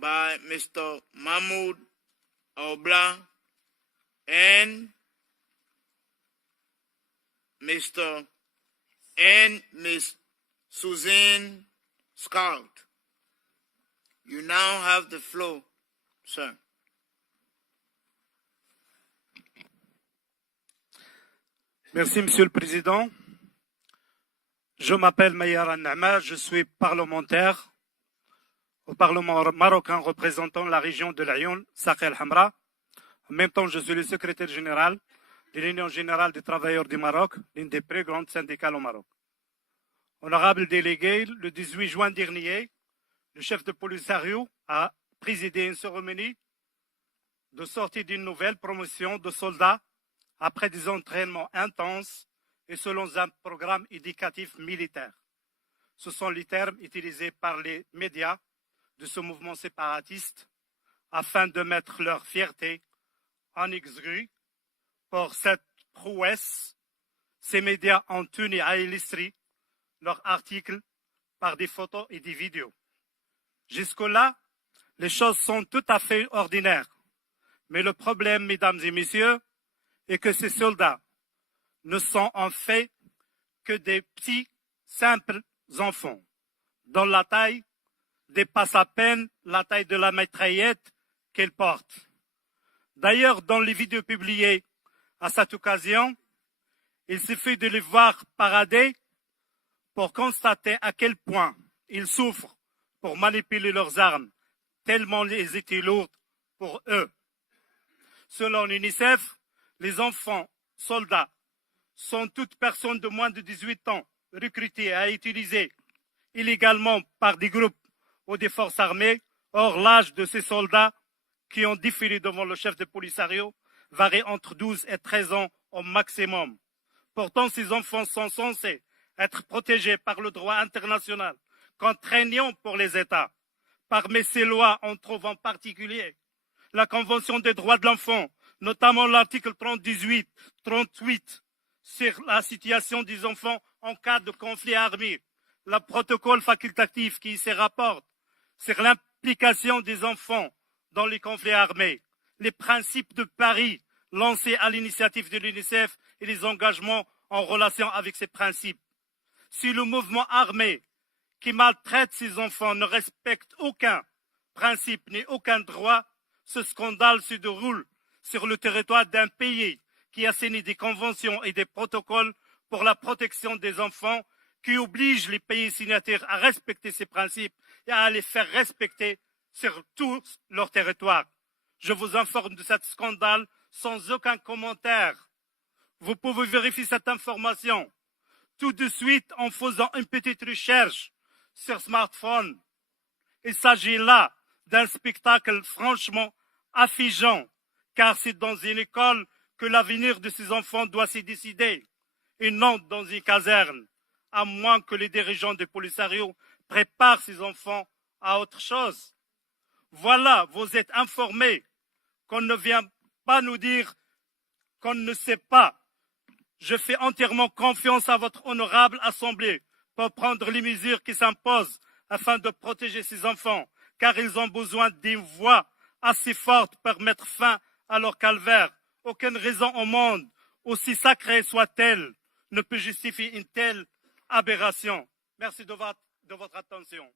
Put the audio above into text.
by Mr. Mahmoud Obla and Mr. and Miss Suzanne Scout. You now have the floor, sir. Merci, Monsieur le Président. Je m'appelle Mayara Nama, je suis parlementaire au Parlement marocain représentant la région de l'Aïon, Sahel Hamra. En même temps, je suis le secrétaire général de l'Union générale des travailleurs du Maroc, l'une des plus grandes syndicales au Maroc. Honorable délégué, le 18 juin dernier, le chef de Polisario a présidé une cérémonie de sortie d'une nouvelle promotion de soldats après des entraînements intenses et selon un programme éducatif militaire. Ce sont les termes utilisés par les médias de ce mouvement séparatiste afin de mettre leur fierté en exergue. Pour cette prouesse, ces médias ont tenu à illustrer leurs articles par des photos et des vidéos. Jusque-là, les choses sont tout à fait ordinaires. Mais le problème, mesdames et messieurs, est que ces soldats ne sont en fait que des petits, simples enfants, dont la taille dépasse à peine la taille de la mitraillette qu'ils portent. D'ailleurs, dans les vidéos publiées à cette occasion, il suffit de les voir parader pour constater à quel point ils souffrent pour manipuler leurs armes, tellement elles étaient lourdes pour eux. Selon l'UNICEF, les enfants soldats sont toutes personnes de moins de 18 ans recrutées à utiliser illégalement par des groupes ou des forces armées. Or, l'âge de ces soldats qui ont défilé devant le chef de Polisario varie entre 12 et 13 ans au maximum. Pourtant, ces enfants sont censés être protégés par le droit international, contraignant pour les États. Parmi ces lois, on trouve en particulier la Convention des droits de l'enfant, notamment l'article 38 sur la situation des enfants en cas de conflit armé, le protocole facultatif qui se rapporte sur l'implication des enfants dans les conflits armés, les principes de Paris lancés à l'initiative de l'UNICEF et les engagements en relation avec ces principes. Si le mouvement armé qui maltraite ces enfants ne respecte aucun principe ni aucun droit, ce scandale se déroule sur le territoire d'un pays qui a signé des conventions et des protocoles pour la protection des enfants, qui obligent les pays signataires à respecter ces principes et à les faire respecter sur tout leur territoire. Je vous informe de ce scandale sans aucun commentaire. Vous pouvez vérifier cette information tout de suite en faisant une petite recherche sur smartphone. Il s'agit là d'un spectacle franchement affligeant, car c'est dans une école que l'avenir de ces enfants doit se décider, et non dans une caserne, à moins que les dirigeants de Polisario préparent ces enfants à autre chose. Voilà, vous êtes informés qu'on ne vient pas nous dire qu'on ne sait pas. Je fais entièrement confiance à votre honorable assemblée pour prendre les mesures qui s'imposent afin de protéger ces enfants, car ils ont besoin d'une voix assez forte pour mettre fin à leur calvaire. Aucune raison au monde, aussi sacrée soit-elle, ne peut justifier une telle aberration. Merci de votre attention.